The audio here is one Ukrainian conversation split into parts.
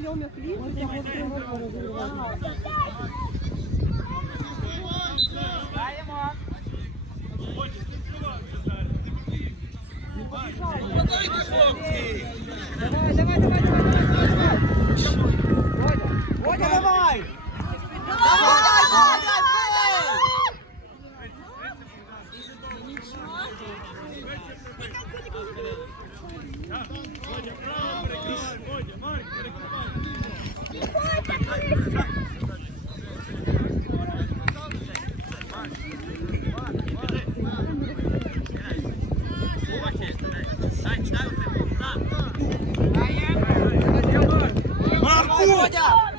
Давай, давай, давай, давай, давай, давай. Водя, Водя, давай. Давай, давай, бий! Давай, Бодя!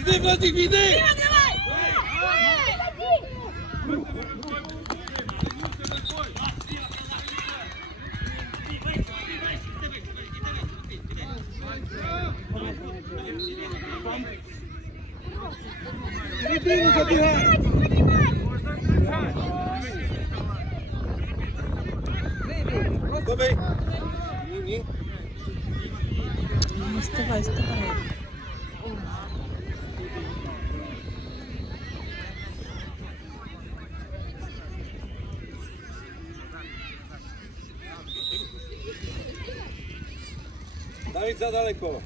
Іди, Владик, іди! Ну, вставай, вставай. Навіть задалеко.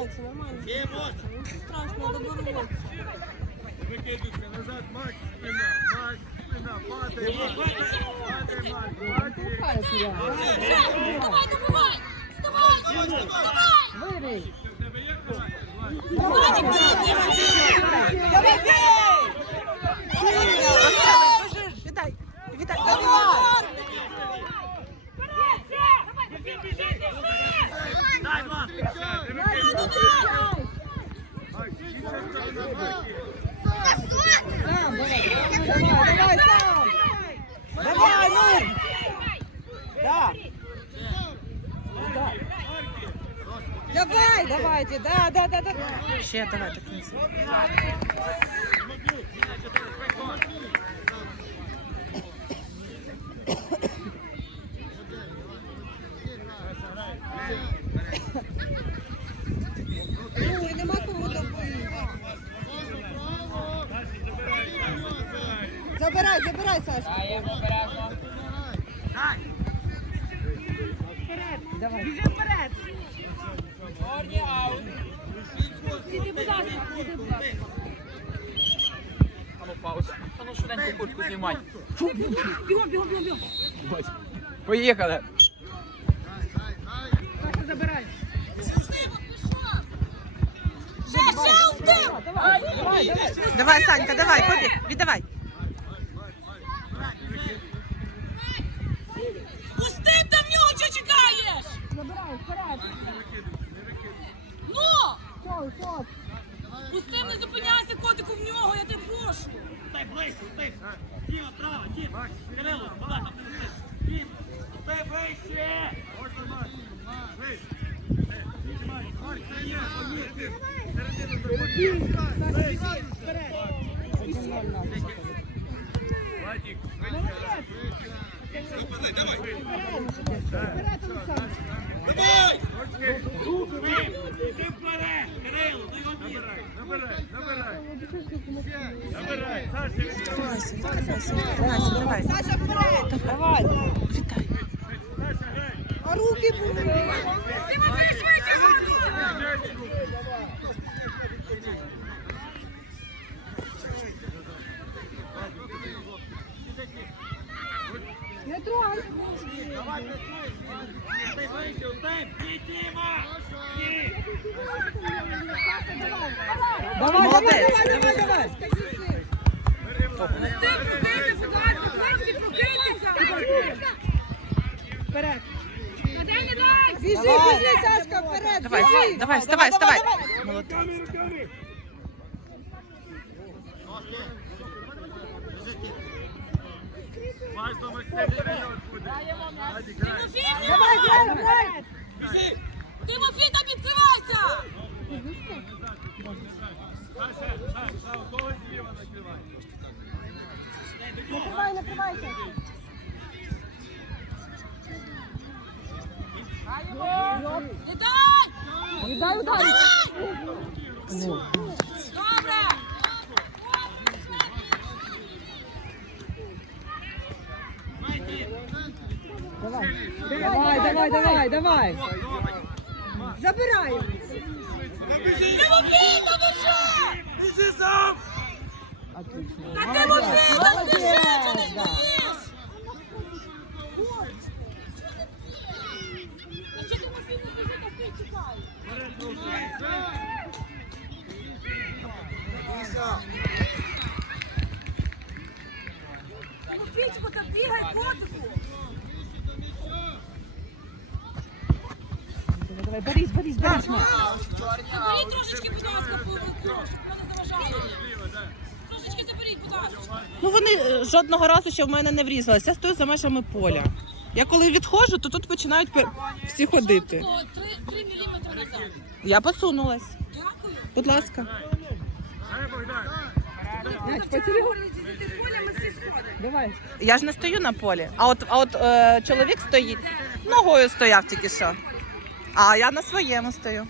Штовхаються, нормально. Не страшно, добро. Викидуйся назад, Макс, спина, Макс, спина, падай, Макс, падай, Макс, падай. Вставай, добивай! Вставай! Вставай! Давай, бей! Віддай, віддай. Давай! Давай, давай, сам! Давай, ну! Да! Давай, давайте, да, да, да, да. Ще давай так кінця. Ой, нема кому добити. Забирай, забирай, Сашка. Давай. Біжи вперед. Сиди, будь ласка, сиди, будь ласка. Ану, пауза. Ану, швиденько куртку знімай. Бігом, бігом, бігом, бігом. Поїхали. Забирай. Ще, ще один! Давай, Санька, давай, побіг, віддавай. Ну! Що, що? Пустим, не зупиняйся, котику, в нього, я тебе прошу. Стай ближче, стай. Діма, право, Діма. Кирило, Влад, Дім, стай ближче. Вперед, Олександр. Іди вперед, Кирило, ти його б'єш. Давай, Саша, вперед. давай. Вітай. Руки були. Тимофій, швидше, Ганна! Не трогай. Стай ближче, стай. Ні, Діма. Ні. Давай, Молодець. давай, давай, давай. Скажи ти. Пустим, прокиньте, будь ласка, хлопці, прокиньтеся! Вперед. Та дай не дай! Біжи, біжи, Сашка, вперед. Давай, біжи. давай, вставай, вставай. Молодець. Тимофій, в Давай, нього! грай, грай. Тимофій, там відкривайся! Накривай, накривайся. Не дай! Дай Давай, давай, давай, давай. Забирай. Тимофій, що? Біжи сам. Та Тимофій, ти що? Ти стоїш? Жодного разу ще в мене не врізалися. Я стою за межами поля. Я коли відходжу, то тут починають всі ходити. О, три, три міліметри назад. Я посунулась. Дякую. Будь ласка. Я ж не стою на полі. А от, а от е, чоловік стоїть, ногою стояв тільки що. А я на своєму стою.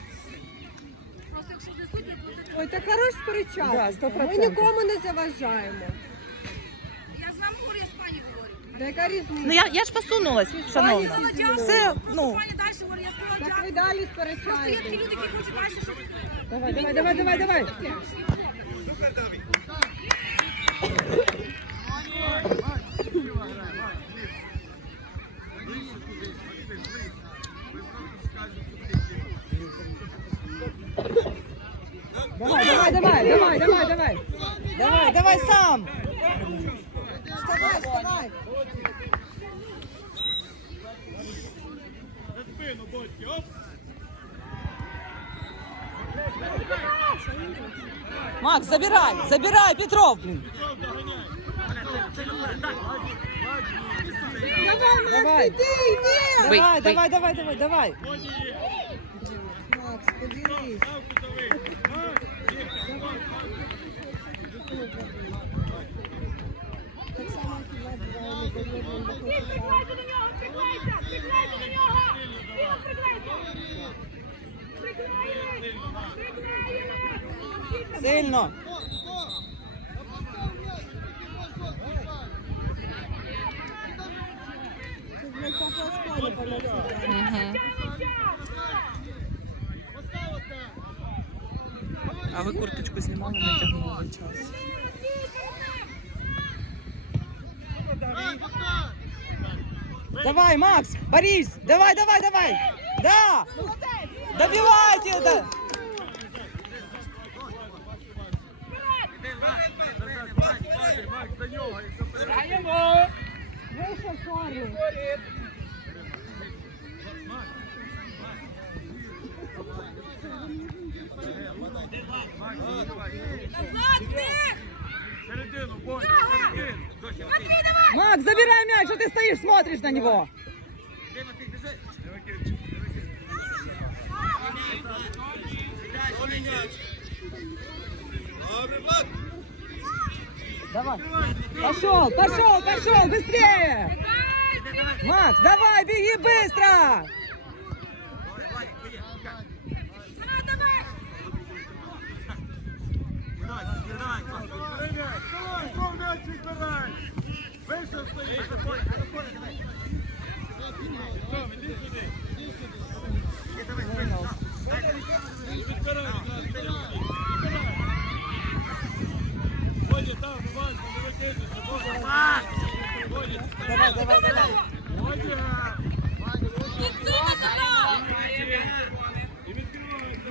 Ой, так хорош Да, сперечатися. Ми нікому не заважаємо. Ну я, я ж посунулась, шановна. Сказала дякую. Все, Просто ну. пані далі говорю, я сказала Так ви дякую. далі Просто є такі сперечаєтесь. люди, які хочуть далі щось. Давай, давай, давай, давай, давай. Давай, давай, давай, давай, давай, давай. Давай, давай сам. Макс, забирай, забирай, Петров. Давай, Макс, Давай. іди, іди. Бий, Давай, бий. давай, давай, давай, давай. Макс, поділись. Так само, як Сильно. Полетіли. А ви курточку знімали, не тягнули час. Давай, Макс, Борис, давай, давай, давай. Да. Добивайте это. нього, якщо перебігає. Вище Макс, забирай мяч, что ты стоишь, смотришь на него. Добрый, Макс. Давай. Пошел, пошел, пошел, быстрее. Макс, давай, беги быстро. Давай. Давай, Давай, давай, давай. Водя. Відсунь забрав! І відкривайся.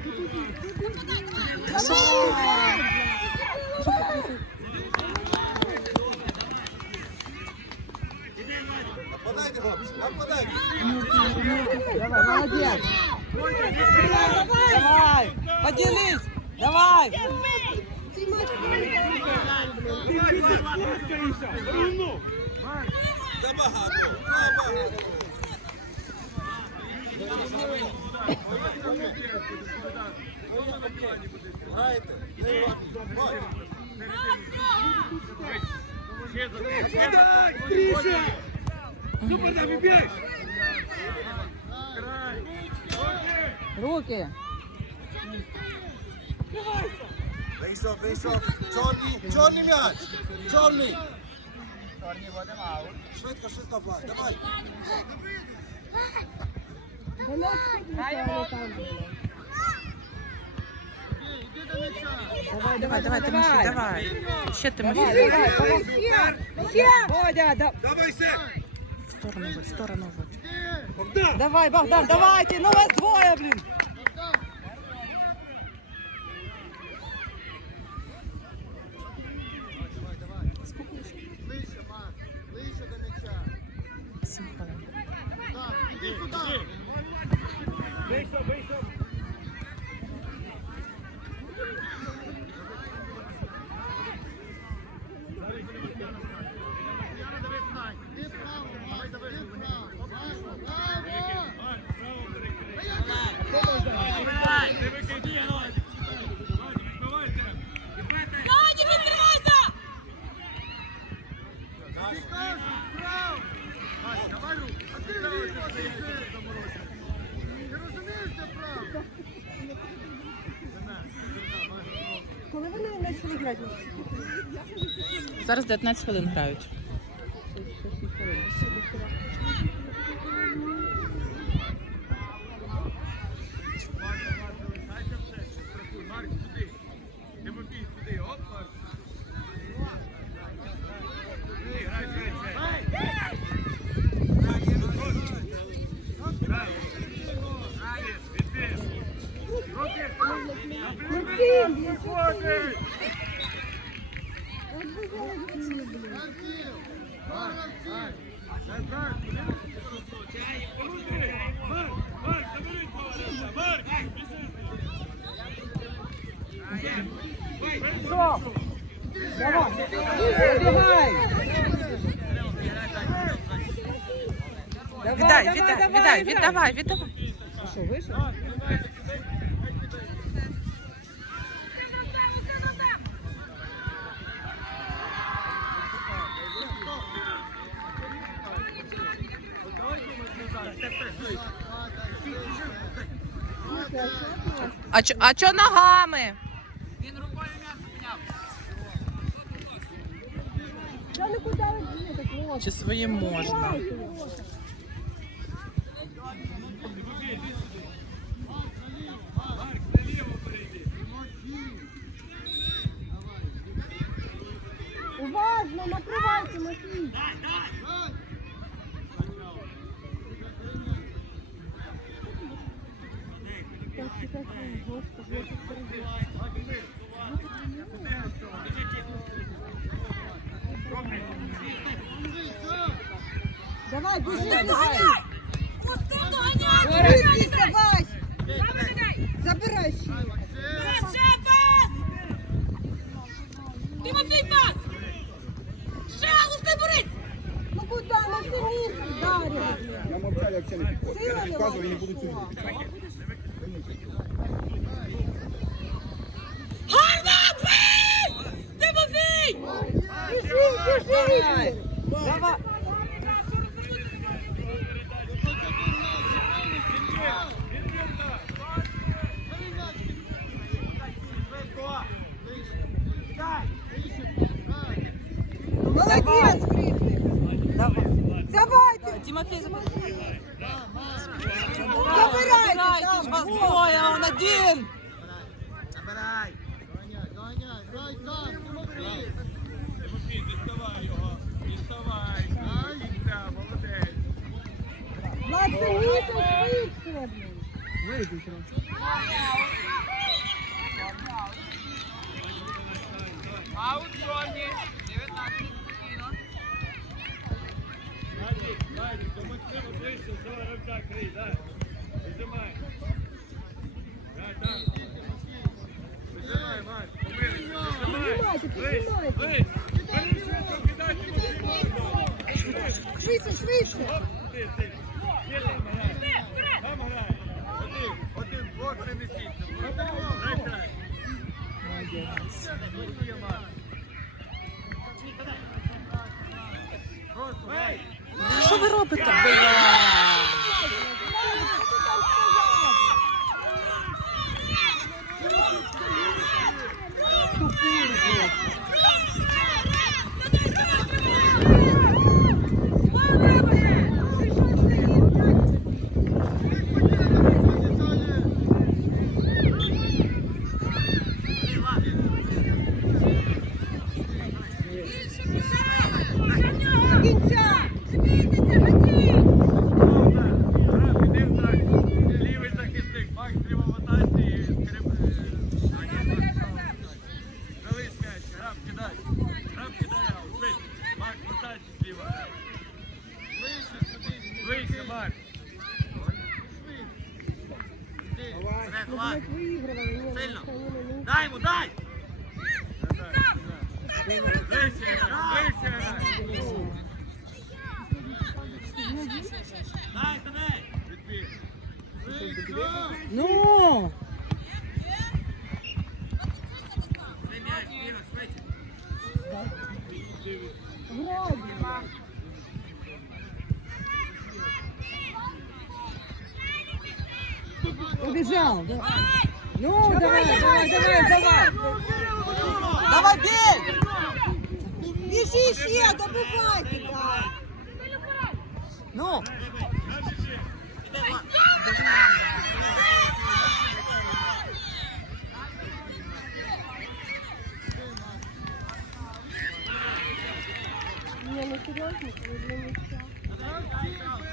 Давай, молодец. Давай, поделись. Давай. Бігай! Руки. Вийшов, вийшов. Чорний, чорний м'яч. Чорний. Швидко, швидко, Влад, давай. Давай, давай, давай, Тимофей, давай. Ще ще. Бодя, да- Давай, Сек! в сторону, в сторону. Богдан! Давай, Богдан, давайте, ну вас двое, блин. Сім хвилин. Вийшов, вийшов! Владі, відкривайся! Коли вони почали грати? Зараз 19 хвилин грають. Марк, сюди. Віддай, віддай, віддай, віддавай, віддавай. Що, вийшов? А чо, а чо ногами? Він рукою м'ясо можна. Чи своїм можна? Уважно, накривайте, Матвій. Так, так, так, Господи, я тут перебіг. Давай, біжи, Устим біжи. доганяй! Устим доганяй! Быстро, давай. Давай, доганяй! Забирай ще. Давай, ще пас! Як це не підходить. Я не підказую, я не буду цю. Гарно, бий! Тимофій! Біжи, біжи! Давай. Молодець, Кріпник! Давайте! Тимофей, забирайте. Забирайте ж вас двоє, он один. Забирай. Ганяй, ганяй, грай там. Тимофій, діставай його. Діставай. До молодець. Влад, швидше, блін! Аут Джонні. Швидше, швидше! Оп, ти, ти. Є там грай. Один, один, двох, це не сіться. Дай грай. Готує Марк. Просто, ей. Що ви робите? Лівий захисник, Макс прямо в атаці і скрип. Дали м'яч, граб кидай. Граб кидай, аут. Швидше. Макс в атаці зліва грай. Ближче сюди. Ближче, Макс. Блядь, Сильно. ні, ні, ні. Дай йому, дай! Грай, ближче. Дай, Таней! Ну. Дай м'яч, Іра, швидше. Убежал, да. Ну, давай, давай, давай, давай. Давай, бей! Бежи ще, добивайте, да. Ну. Не, ну серьезно, для мяча.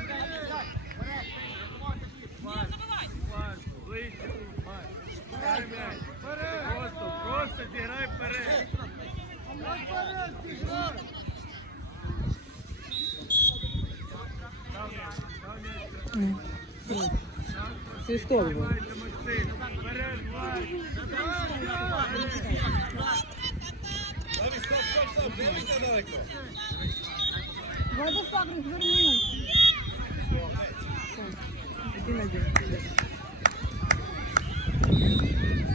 todo.